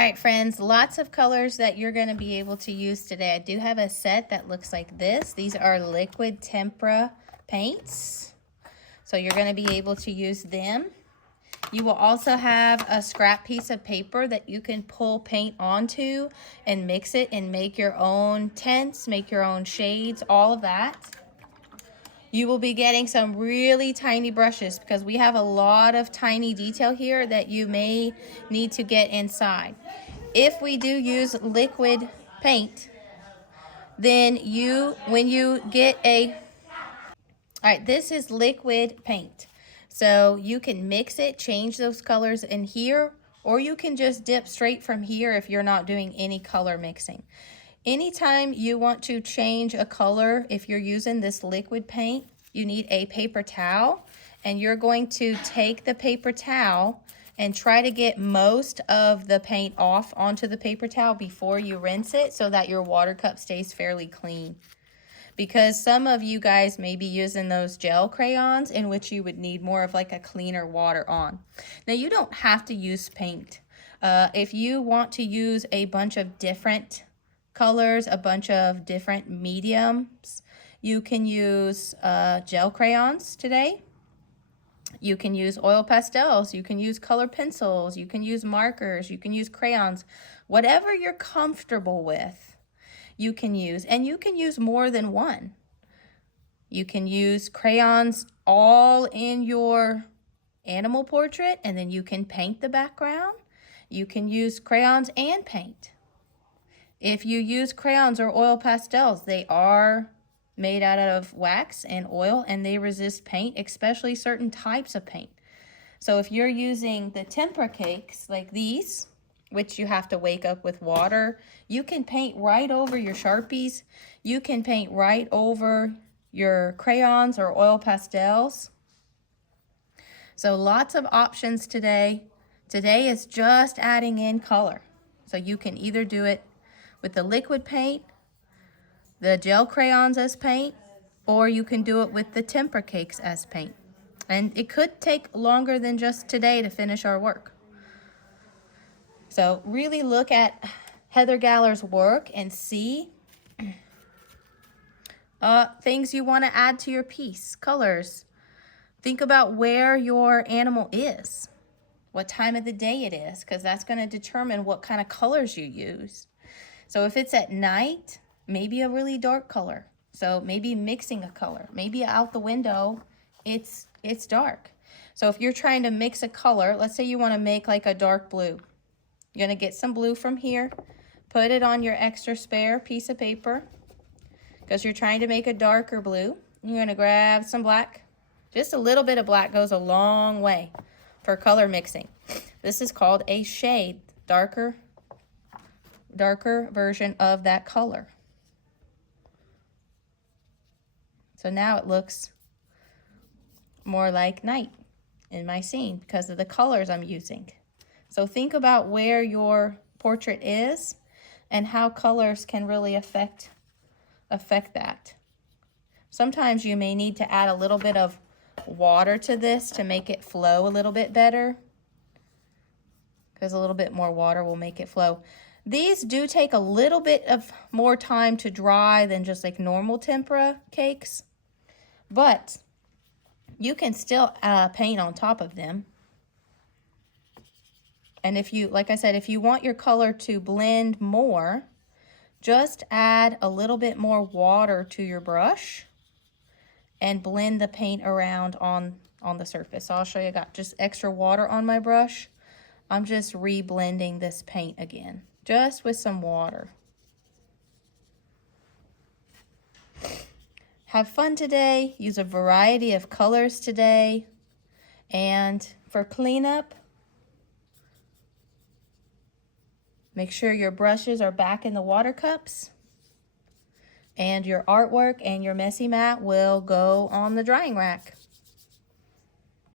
All right, friends, lots of colors that you're going to be able to use today. I do have a set that looks like this. These are liquid tempera paints. So you're going to be able to use them. You will also have a scrap piece of paper that you can pull paint onto and mix it and make your own tints, make your own shades, all of that. You will be getting some really tiny brushes because we have a lot of tiny detail here that you may need to get inside. If we do use liquid paint, then when you get all right, this is liquid paint. So you can mix it, change those colors in here, or you can just dip straight from here if you're not doing any color mixing. Anytime you want to change a color, if you're using this liquid paint, you need a paper towel, and you're going to take the paper towel and try to get most of the paint off onto the paper towel before you rinse it so that your water cup stays fairly clean. Because some of you guys may be using those gel crayons in which you would need more of like a cleaner water on. Now you don't have to use paint. If you want to use a bunch of different colors, a bunch of different mediums, you can use gel crayons today. You can use oil pastels, you can use color pencils, you can use markers, you can use crayons, whatever you're comfortable with, you can use, and you can use more than one. You can use crayons all in your animal portrait, and then you can paint the background. You can use crayons and paint. If you use crayons or oil pastels, they are made out of wax and oil, and they resist paint, especially certain types of paint. So if you're using the tempera cakes like these, which you have to wake up with water, you can paint right over your Sharpies. You can paint right over your crayons or oil pastels. So lots of options today. Today is just adding in color. So you can either do it with the liquid paint, the gel crayons as paint, or you can do it with the tempera cakes as paint. And it could take longer than just today to finish our work. So really look at Heather Galler's work and see things you want to add to your piece, colors. Think about where your animal is, what time of the day it is, because that's going to determine what kind of colors you use. So if it's at night, maybe a really dark color. So maybe mixing a color. Maybe out the window, it's dark. So if you're trying to mix a color, let's say you want to make like a dark blue. You're going to get some blue from here, put it on your extra spare piece of paper because you're trying to make a darker blue. You're going to grab some black. Just a little bit of black goes a long way for color mixing. This is called a shade, darker version of that color. So now it looks more like night in my scene because of the colors I'm using. So think about where your portrait is and how colors can really affect that. Sometimes you may need to add a little bit of water to this to make it flow a little bit better, because a little bit more water will make it flow. These do take a little bit of more time to dry than just like normal tempera cakes, but you can still paint on top of them. And if you, like I said, if you want your color to blend more, just add a little bit more water to your brush and blend the paint around on the surface. So I'll show you, I got just extra water on my brush. I'm just re-blending this paint again, just with some water. Have fun today. Use a variety of colors today. And for cleanup, make sure your brushes are back in the water cups. And your artwork and your messy mat will go on the drying rack.